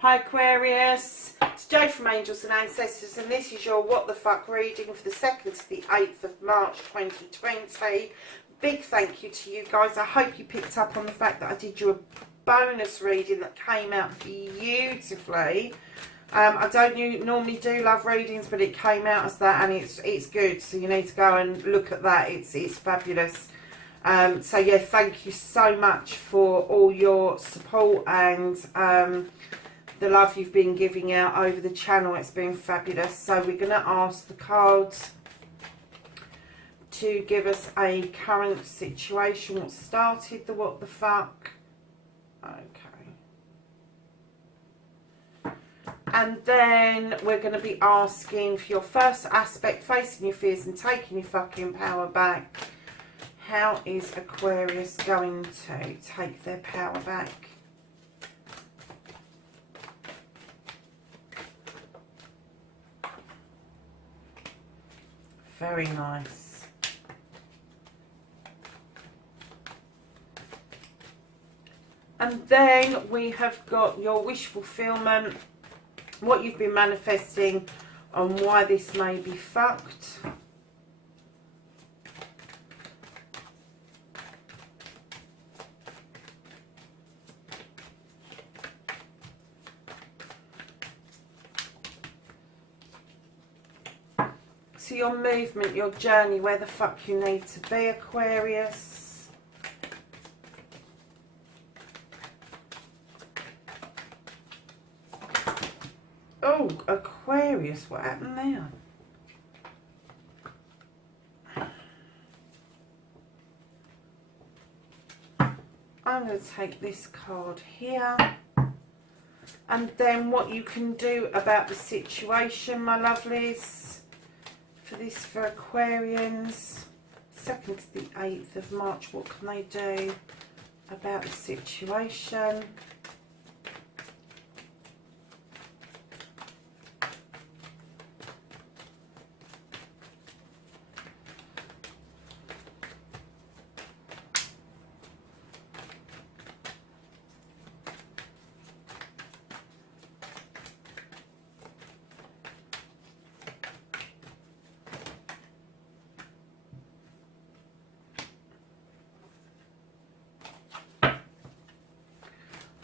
Hi Aquarius, it's Jo from Angels and Ancestors, and this is your What the Fuck reading for the 2nd to the 8th of March 2020. Big thank you to you guys. I hope you picked up on the fact that I did you a bonus reading that came out beautifully. I don't normally do love readings, but it came out as that, and it's good, so you need to go and look at that. It's fabulous. So yeah, thank you so much for all your support and the love you've been giving out over the channel. It's been fabulous. So we're going to ask the cards to give us a current situation. What started the what the fuck? Okay. And then we're going to be asking for your first aspect, facing your fears and taking your fucking power back. How is Aquarius going to take their power back? Very nice. And then we have got your wish fulfillment, what you've been manifesting, and why this may be fucked. So your movement, your journey, where the fuck you need to be, Aquarius. Oh, Aquarius, what happened there? I'm going to take this card here. And then what you can do about the situation, my lovelies. For this, for Aquarians, 2nd to the 8th of March, what can they do about the situation?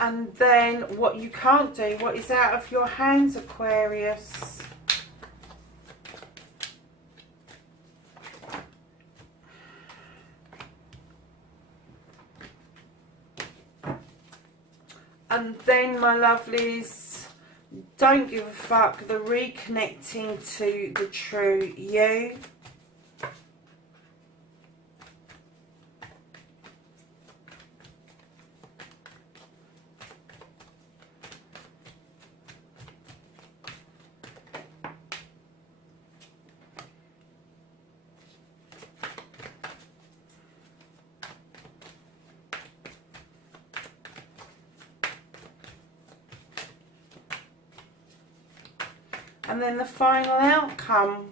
And then what you can't do, what is out of your hands, Aquarius. And then, my lovelies, don't give a fuck, the reconnecting to the true you. And then the final outcome.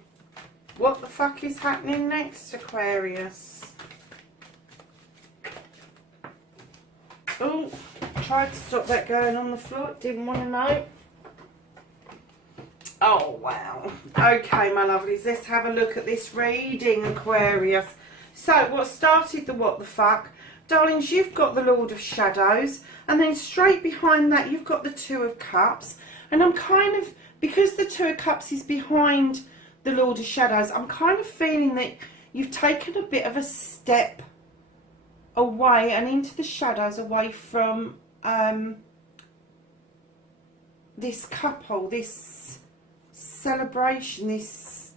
What the fuck is happening next, Aquarius? Oh, tried to stop that going on the floor. Didn't want to know. Oh, wow. Okay, my lovelies. Let's have a look at this reading, Aquarius. So, what started the what the fuck? Darlings, you've got the Lord of Shadows. And then straight behind that, you've got the Two of Cups. And I'm kind of... because the Two of Cups is behind the Lord of Shadows, I'm kind of feeling that you've taken a bit of a step away and into the shadows, away from this couple, this celebration, this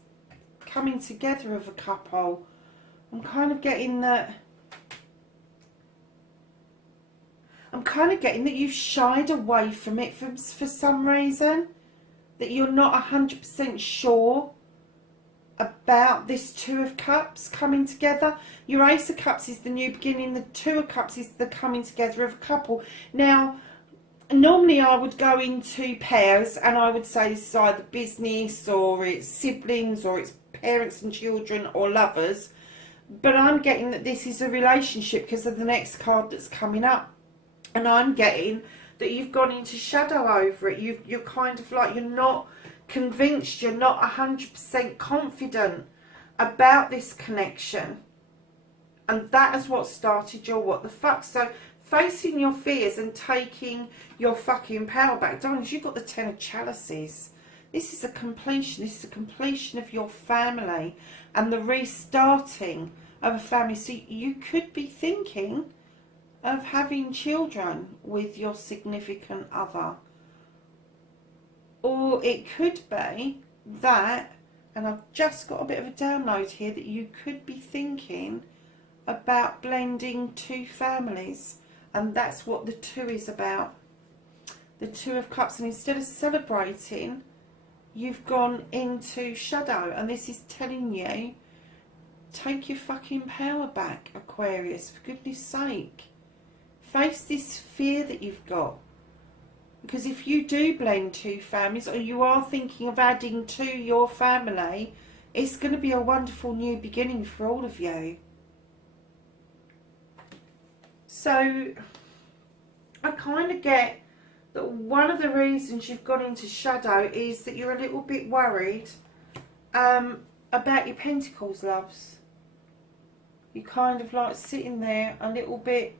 coming together of a couple. I'm kind of getting that... I'm kind of getting that you've shied away from it for some reason. That you're not 100% sure about this Two of Cups coming together. Your Ace of Cups is the new beginning. The Two of Cups is the coming together of a couple. Now, normally I would go into pairs and I would say this is either business or it's siblings or it's parents and children or lovers. But I'm getting that this is a relationship because of the next card that's coming up. And I'm getting that you've gone into shadow over it. You're kind of like, you're not convinced, you're not 100% confident about this connection. And that is what started your what the fuck. So facing your fears and taking your fucking power back. Darlings, you've got the Ten of Chalices. This is a completion. This is a completion of your family and the restarting of a family. So you could be thinking of having children with your significant other. Or it could be that, and I've just got a bit of a download here, that you could be thinking about blending two families. And that's what the 2 is about. The 2 of Cups. And instead of celebrating, you've gone into shadow. And this is telling you, take your fucking power back, Aquarius. For goodness sake. Face this fear that you've got. Because if you do blend two families, or you are thinking of adding to your family, it's going to be a wonderful new beginning for all of you. So, I kind of get that one of the reasons you've gone into shadow is that you're a little bit worried about your pentacles, loves. You're kind of like sitting there a little bit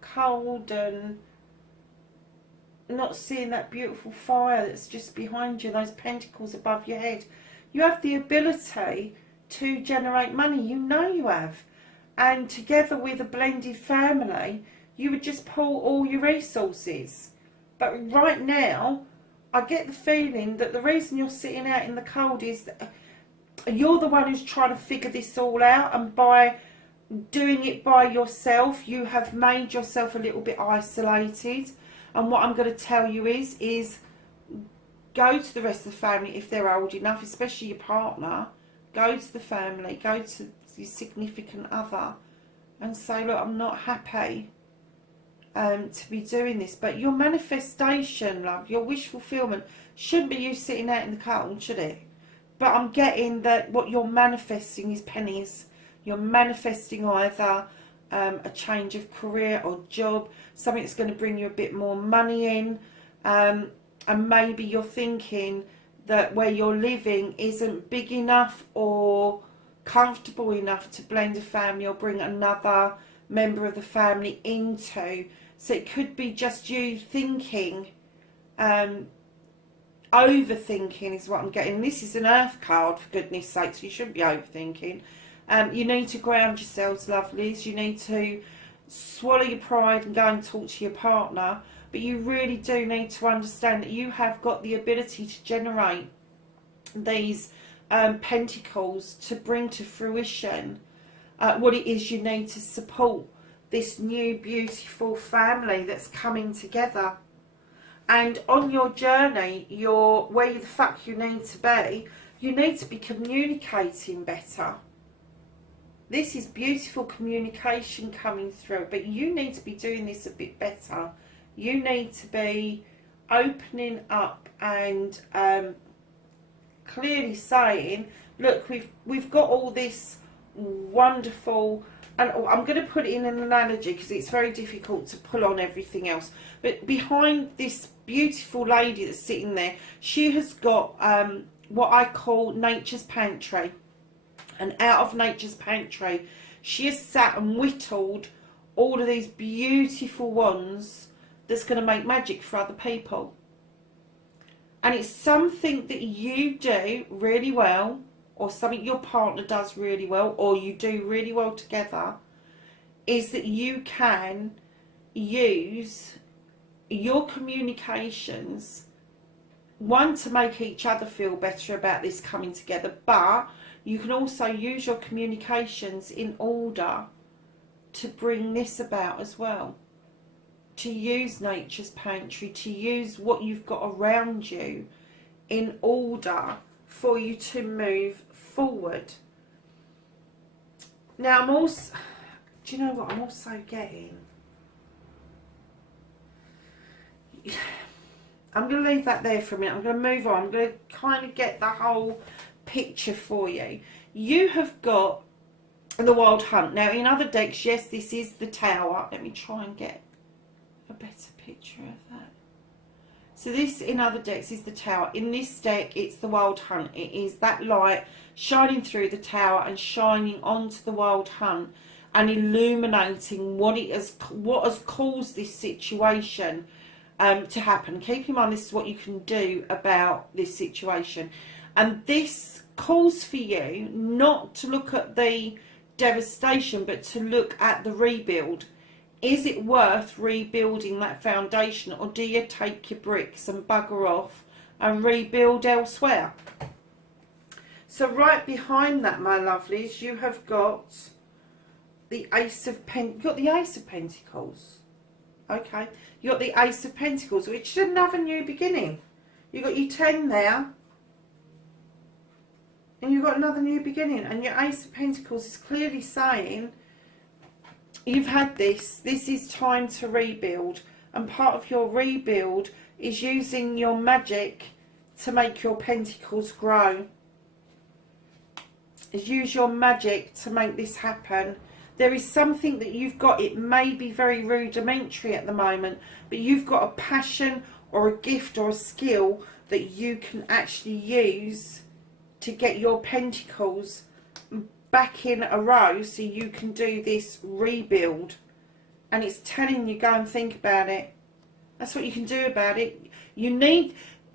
cold and not seeing that beautiful fire that's just behind you, those pentacles above your head. You have the ability to generate money, you know you have. And together with a blended family, you would just pull all your resources. But right now, I get the feeling that the reason you're sitting out in the cold is that you're the one who's trying to figure this all out, and by doing it by yourself, you have made yourself a little bit isolated. And what I'm going to tell you is go to the rest of the family if they're old enough, especially your partner. Go to the family, go to your significant other and say, look, I'm not happy to be doing this. But your manifestation, love, your wish fulfillment shouldn't be you sitting out in the cold, should it? But I'm getting that what you're manifesting is pennies. You're manifesting either a change of career or job, something that's going to bring you a bit more money in, and maybe you're thinking that where you're living isn't big enough or comfortable enough to blend a family or bring another member of the family into. So it could be just you thinking, overthinking is what I'm getting. This is an earth card, for goodness sake, so you shouldn't be overthinking. You need to ground yourselves, lovelies. You need to swallow your pride and go and talk to your partner. But you really do need to understand that you have got the ability to generate these pentacles to bring to fruition what it is you need to support this new beautiful family that's coming together. And on your journey, where the fuck you need to be communicating better. This is beautiful communication coming through, but you need to be doing this a bit better. You need to be opening up and clearly saying, look, we've got all this wonderful, and I'm going to put it in an analogy because it's very difficult to pull on everything else, but behind this beautiful lady that's sitting there, she has got what I call nature's pantry. And out of nature's pantry, she has sat and whittled all of these beautiful wands that's going to make magic for other people. And it's something that you do really well, or something your partner does really well, or you do really well together, is that you can use your communications, one, to make each other feel better about this coming together, but you can also use your communications in order to bring this about as well. To use nature's pantry, to use what you've got around you in order for you to move forward. Now I'm also, do you know what I'm also getting? I'm going to leave that there for a minute. I'm going to move on. I'm going to kind of get the whole picture for you. You have got the Wild Hunt. Now, in other decks, yes, this is the Tower. Let me try and get a better picture of that. So this, in other decks, is the Tower. In this deck, it's the Wild Hunt. It is that light shining through the Tower and shining onto the Wild Hunt and illuminating what has caused this situation to happen. Keep in mind, this is what you can do about this situation. And this calls for you not to look at the devastation, but to look at the rebuild. Is it worth rebuilding that foundation, or do you take your bricks and bugger off and rebuild elsewhere? So right behind that, my lovelies, you have got the Ace of Pentacles. Okay, you got the Ace of Pentacles, which is another new beginning. You got your 10 there, and you've got another new beginning. And your Ace of Pentacles is clearly saying, you've had this is time to rebuild. And part of your rebuild is using your magic to make your pentacles grow. Is use your magic to make this happen. There is something that you've got, it may be very rudimentary at the moment, but you've got a passion or a gift or a skill that you can actually use to get your pentacles back in a row so you can do this rebuild. And it's telling you, go and think about it. That's what you can do about it.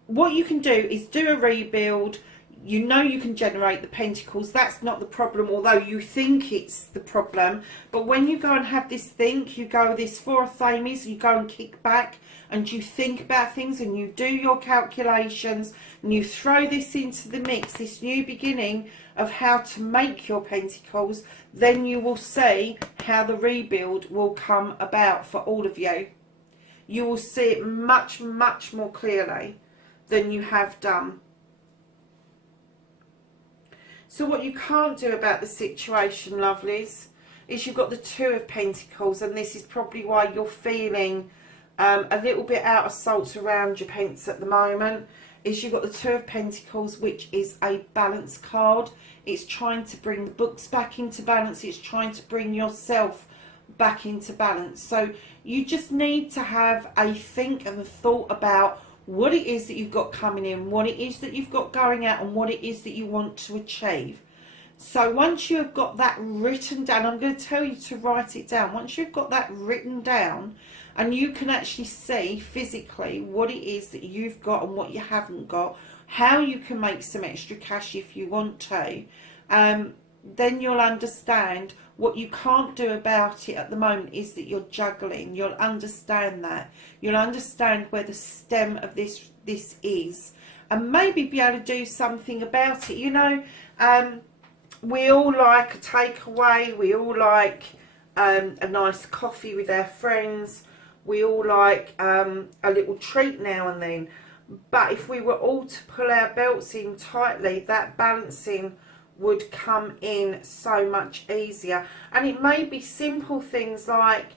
What you can do is do a rebuild. You know you can generate the pentacles. That's not the problem, although you think it's the problem. But when you go and have this think, you go this Four of Thames, you go and kick back and you think about things and you do your calculations and you throw this into the mix, this new beginning of how to make your pentacles, then you will see how the rebuild will come about for all of you. You will see it much, much more clearly than you have done. So what you can't do about the situation, lovelies, is you've got the Two of Pentacles, and this is probably why you're feeling a little bit out of sorts around your pence at the moment, is you've got the Two of Pentacles, which is a balance card. It's trying to bring the books back into balance. It's trying to bring yourself back into balance. So you just need to have a think and a thought about what it is that you've got coming in, what it is that you've got going out, and what it is that you want to achieve. So once you've got that written down, I'm going to tell you to write it down. Once you've got that written down and you can actually see physically what it is that you've got and what you haven't got, how you can make some extra cash if you want to, then you'll understand what you can't do about it at the moment is that you're juggling. You'll understand that. You'll understand where the stem of this is, and maybe be able to do something about it. You know, we all like a takeaway. We all like a nice coffee with our friends. We all like a little treat now and then. But if we were all to pull our belts in tightly, that balancing would come in so much easier. And it may be simple things like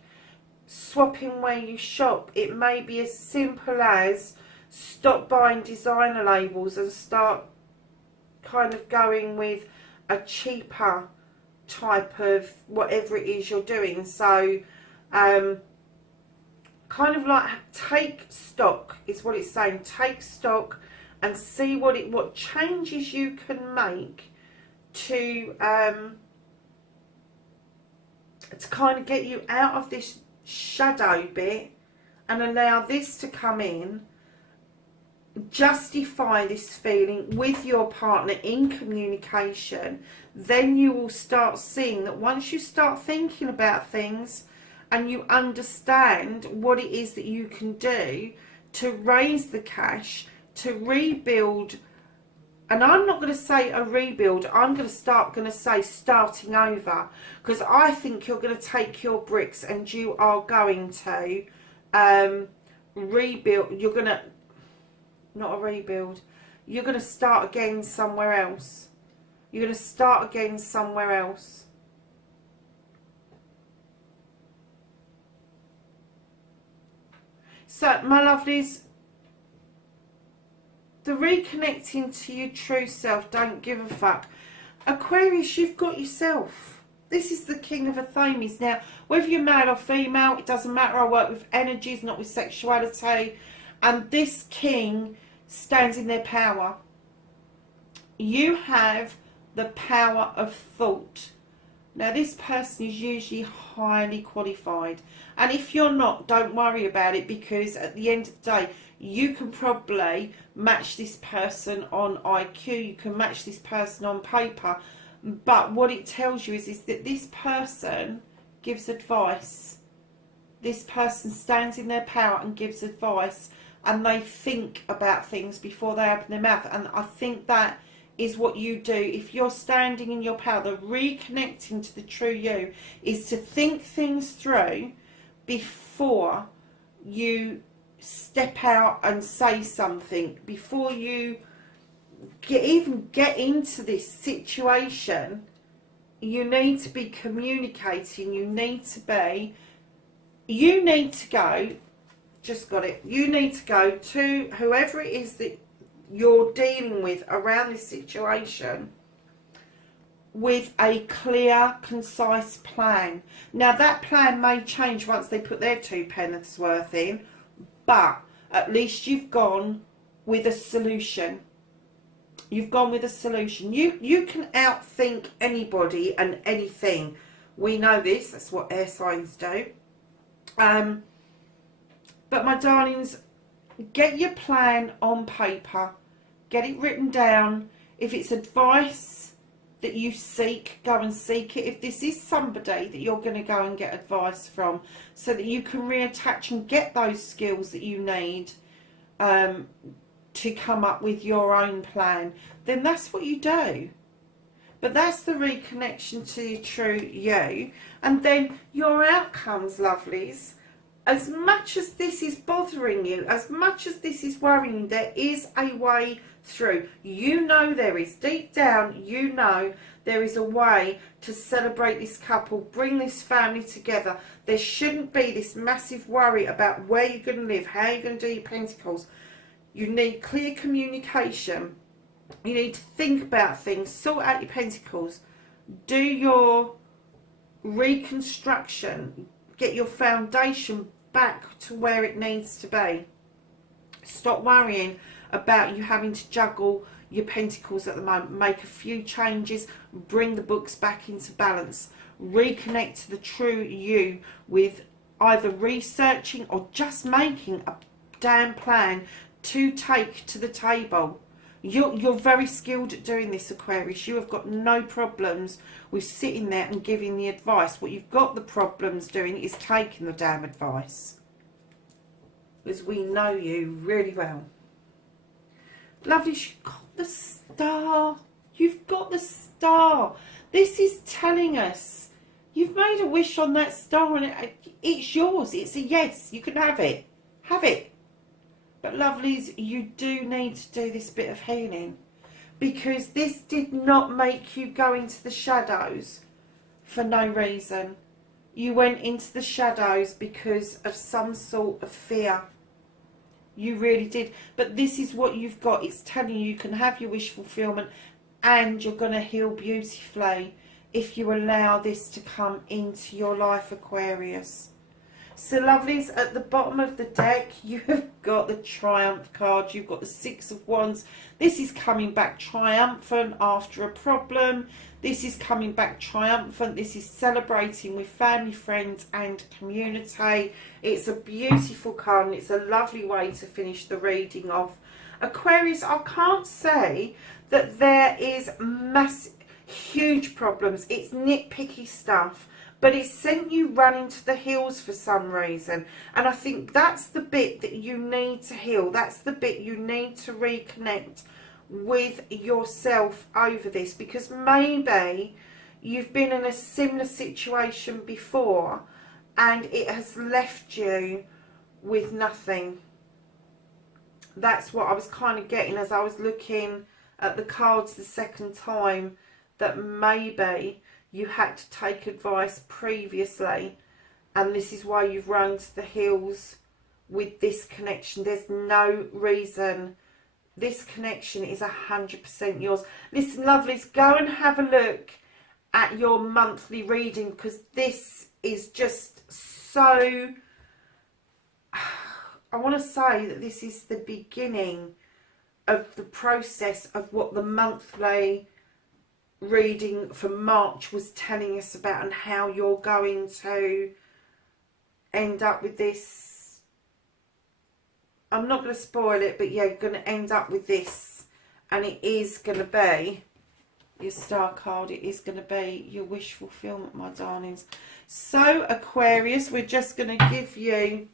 swapping where you shop. It may be as simple as stop buying designer labels and start kind of going with a cheaper type of whatever it is you're doing. So kind of like take stock is what it's saying. Take stock and see what changes you can make to kind of get you out of this shadow bit and allow this to come in. Justify this feeling with your partner in communication. Then you will start seeing that once you start thinking about things and you understand what it is that you can do to raise the cash, to rebuild. And I'm not going to say a rebuild, I'm going to say starting over. Because I think you're going to take your bricks and you are going to rebuild. You're going to, not a rebuild, you're going to start again somewhere else. You're going to start again somewhere else. So, my lovelies, the reconnecting to your true self, don't give a fuck. Aquarius, you've got yourself. This is the King of Athames. Now, whether you're male or female, it doesn't matter. I work with energies, not with sexuality. And this king stands in their power. You have the power of thought. Now, this person is usually highly qualified. And if you're not, don't worry about it, because at the end of the day, you can probably match this person on IQ. You can match this person on paper. But what it tells you is that this person gives advice. This person stands in their power and gives advice. And they think about things before they open their mouth. And I think that is what you do. If you're standing in your power, the reconnecting to the true you is to think things through before you step out and say something, before you even get into this situation. You need to be communicating. You need to go, just got it, you need to go to whoever it is that you're dealing with around this situation with a clear, concise plan. Now, that plan may change once they put their 2 pence worth in, but at least you've gone with a solution. You've gone with a solution. You can outthink anybody and anything. We know this. That's what air signs do. But my darlings, get your plan on paper. Get it written down. If it's advice that you seek, go and seek it. If this is somebody that you're going to go and get advice from, so that you can reattach and get those skills that you need to come up with your own plan, then that's what you do. But that's the reconnection to your true you. And then your outcomes, lovelies. As much as this is bothering you, as much as this is worrying you, there is a way through. You know there is. Deep down, you know there is a way to celebrate this couple, bring this family together. There shouldn't be this massive worry about where you're going to live, how you're going to do your pentacles. You need clear communication. You need to think about things, sort out your pentacles, do your reconstruction, get your foundation back to where it needs to be. Stop worrying about you having to juggle your pentacles at the moment. Make a few changes, bring the books back into balance, reconnect to the true you with either researching or just making a damn plan to take to the table. You're very skilled at doing this, Aquarius. You have got no problems with sitting there and giving the advice. What you've got the problems doing is taking the damn advice. Because we know you really well. Lovely, you've got the star. You've got the star. This is telling us you've made a wish on that star and it's yours. It's a yes. You can have it. Have it. But lovelies, you do need to do this bit of healing, because this did not make you go into the shadows for no reason. You went into the shadows because of some sort of fear. You really did. But this is what you've got. It's telling you can have your wish fulfillment and you're going to heal beautifully if you allow this to come into your life, Aquarius. So lovelies, at the bottom of the deck, you have got the Triumph card. You've got the Six of Wands. This is coming back triumphant after a problem. This is coming back triumphant. This is celebrating with family, friends and community. It's a beautiful card and it's a lovely way to finish the reading off. Aquarius, I can't say that there is massive, huge problems. It's nitpicky stuff. But it sent you running to the hills for some reason. And I think that's the bit that you need to heal. That's the bit you need to reconnect with yourself over this. Because maybe you've been in a similar situation before and it has left you with nothing. That's what I was kind of getting as I was looking at the cards the second time. That maybe you had to take advice previously and this is why you've run to the hills with this connection. There's no reason. This connection is 100% yours. Listen, lovelies, go and have a look at your monthly reading, because this is just so... I want to say that this is the beginning of the process of what the monthly reading for March was telling us about, and how you're going to end up with this. I'm not going to spoil it, but yeah, you're going to end up with this, and it is going to be your star card. It is going to be your wish fulfillment, my darlings. So Aquarius, we're just going to give you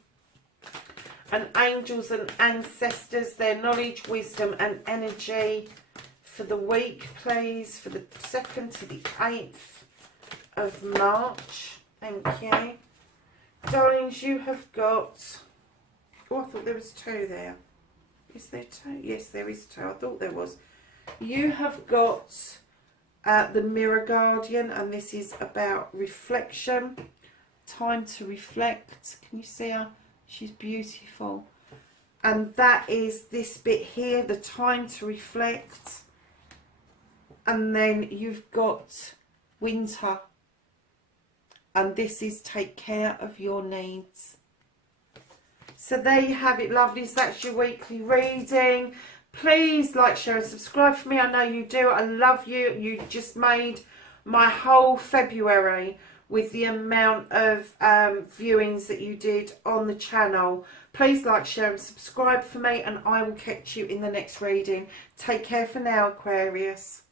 an angels and ancestors, their knowledge, wisdom and energy for the week, please, for the 2nd to the 8th of March. Thank you. Darlings, you have got... Oh, I thought there was 2 there. Is there 2? Yes, there is 2. I thought there was. You have got the Mirror Guardian, and this is about reflection. Time to reflect. Can you see her? She's beautiful. And that is this bit here, the time to reflect. And then you've got Winter. And this is take care of your needs. So there you have it, lovelies. That's your weekly reading. Please like, share and subscribe for me. I know you do. I love you. You just made my whole February with the amount of viewings that you did on the channel. Please like, share and subscribe for me, and I will catch you in the next reading. Take care for now, Aquarius.